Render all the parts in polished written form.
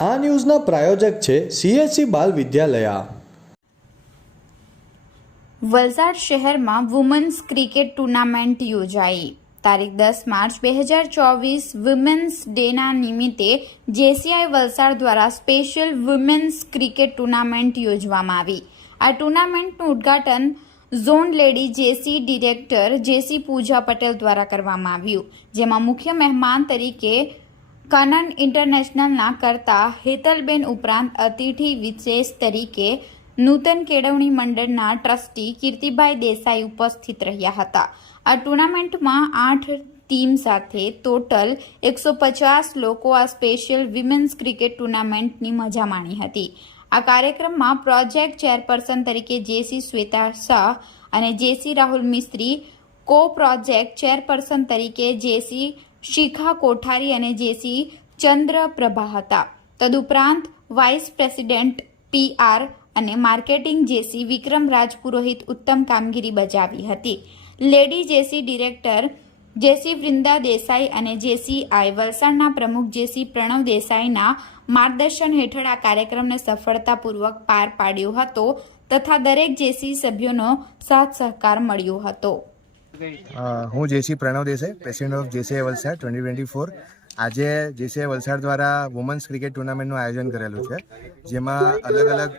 આ ન્યૂઝના પ્રાયોજક છે CSC બાલ વિદ્યાલયા। વલસાડ શહેરમાં વુમન્સ ક્રિકેટ ટુર્નામેન્ટ યોજાઈ। તારીખ 10 માર્ચ 2024 વુમેન્સ ડેના નિમિત્તે JCI વલસાડ દ્વારા સ્પેશિયલ વુમેન્સ ક્રિકેટ ટુર્નામેન્ટ યોજવામાં આવી। આ ટુર્નામેન્ટનું ઉદ્ઘાટન zone lady JC director JC પૂજા પટેલ દ્વારા કરવામાં આવ્યું, જેમાં મુખ્ય મહેમાન તરીકે કાનન ઇન્ટરનેશનલના કરતા હેતલબેન ઉપરાંત અતિથિ વિશેષ તરીકે નૂતન કેળવણી મંડળના ટ્રસ્ટી કીર્તિભાઈ દેસાઈ ઉપસ્થિત રહ્યા હતા। આ ટુર્નામેન્ટમાં 8 ટીમ સાથે ટોટલ 150 લોકો આ સ્પેશિયલ વિમેન્સ ક્રિકેટ ટુર્નામેન્ટની મજા માણી હતી। આ કાર્યક્રમમાં પ્રોજેક્ટ ચેરપર્સન તરીકે JC શ્વેતા શાહ અને JC રાહુલ મિસ્ત્રી, કો પ્રોજેક્ટ ચેરપર્સન તરીકે JC શિખા કોઠારી અને JC ચંદ્રપ્રભા હતા। તદુપરાંત વાઇસ પ્રેસિડેન્ટ PR અને માર્કેટિંગ JC વિક્રમ રાજ પુરોહિત ઉત્તમ કામગીરી બજાવી હતી। Lady JC director JC Vrinda Desai અને JCI વલસાડના પ્રમુખ JC પ્રણવ દેસાઈના માર્ગદર્શન હેઠળ આ કાર્યક્રમને સફળતાપૂર્વક પાર પાડ્યો હતો તથા દરેક JC સભ્યોનો સાથ સહકાર મળ્યો હતો। હું JC Pranav Desai, president of JCI Valsad 2024। આજે JCI વલસાડ દ્વારા વુમન્સ ક્રિકેટ ટુર્નામેન્ટનું આયોજન કરેલું છે, જેમાં અલગ અલગ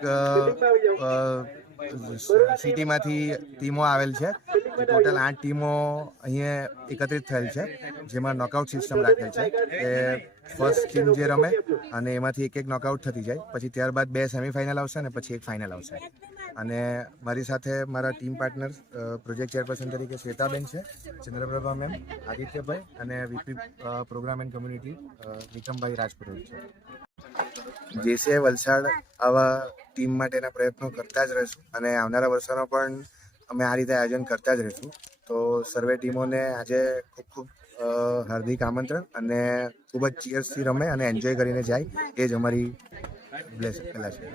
સિટીમાંથી ટીમો આવેલ છે। ટોટલ 8 ટીમો અહીંયા એકત્રિત થયેલ છે, જેમાં નોકઆઉટ સિસ્ટમ રાખેલ છે કે ફર્સ્ટ ટીમ જે રમે અને એમાંથી એક નોકઆઉટ થતી જાય, પછી ત્યારબાદ 2 સેમિફાઇનલ આવશે અને પછી 1 ફાઇનલ આવશે। અને મારી સાથે મારા ટીમ પાર્ટનર પ્રોજેક્ટ ચેરપર્સન તરીકે શ્વેતાબેન છે, ચંદ્રપ્રભા મેમ, આદિત્યભાઈ અને VP પ્રોગ્રામ એન્ડ કમ્યુનિટી વિક્રમભાઈ રાજપુરોહિત છે। JCI વલસાડ આવા ટીમ માટેના પ્રયત્નો કરતા જ રહીશું અને આવનારા વર્ષોમાં પણ અમે આ રીતે આયોજન કરતા જ રહીશું। તો સર્વે ટીમોને આજે ખૂબ ખૂબ હાર્દિક આમંત્રણ અને ખૂબ જ ચીયર્સથી રમે અને એન્જોય કરીને જાય, એ જ અમારી પહેલાં છે।